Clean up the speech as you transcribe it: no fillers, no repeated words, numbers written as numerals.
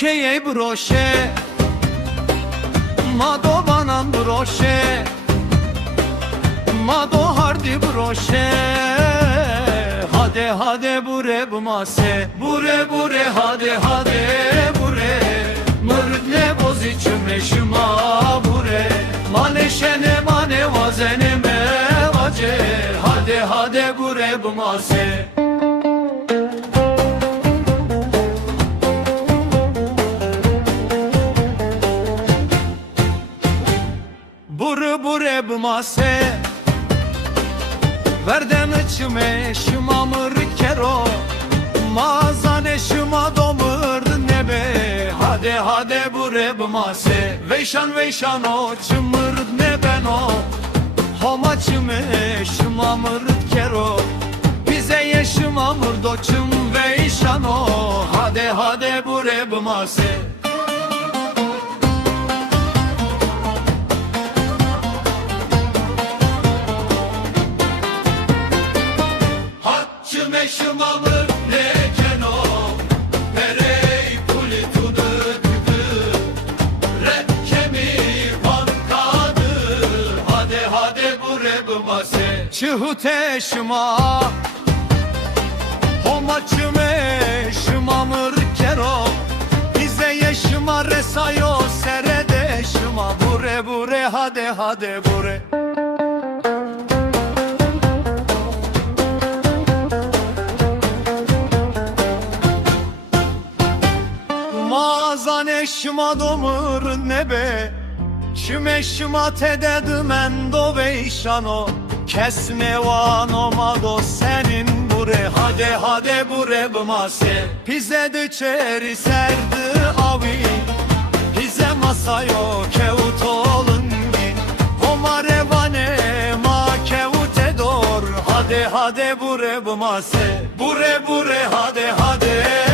okey broşe Mado banan broşe Mado hardi broşe Hade hade bure bumase Bure bure hade hade bure Mırtle boz içime şıma bure Maleşene mane vazene me vace Hade hade bure bumase Bure bure bumase Verden içime şımamır kero Mazane şıma domur nebe Hade hade bure bumase Veyşan veyşan o çımır neben o Homa çime şımamır kero Bize yeşımamır doçum veyşan o Hade hade bure bumase Şımamır neken o Perey puli tudu tudu Rekkemi pankadı Hade hade bure bumase Çıhute şıma Homa çime şımamır kero Bize yeşıma resayo serede şıma Bure bure hade hade bure Mazane şıma domur nebe Şüme şıma tede dümen do veyşano Kesme vano mado senin bure Hade hade bure bumase Pize düçeri serdi avi Pize masayo kevut olun bin Homa revane ma kevute dor Hade hade bure bumase Bure bure hade hade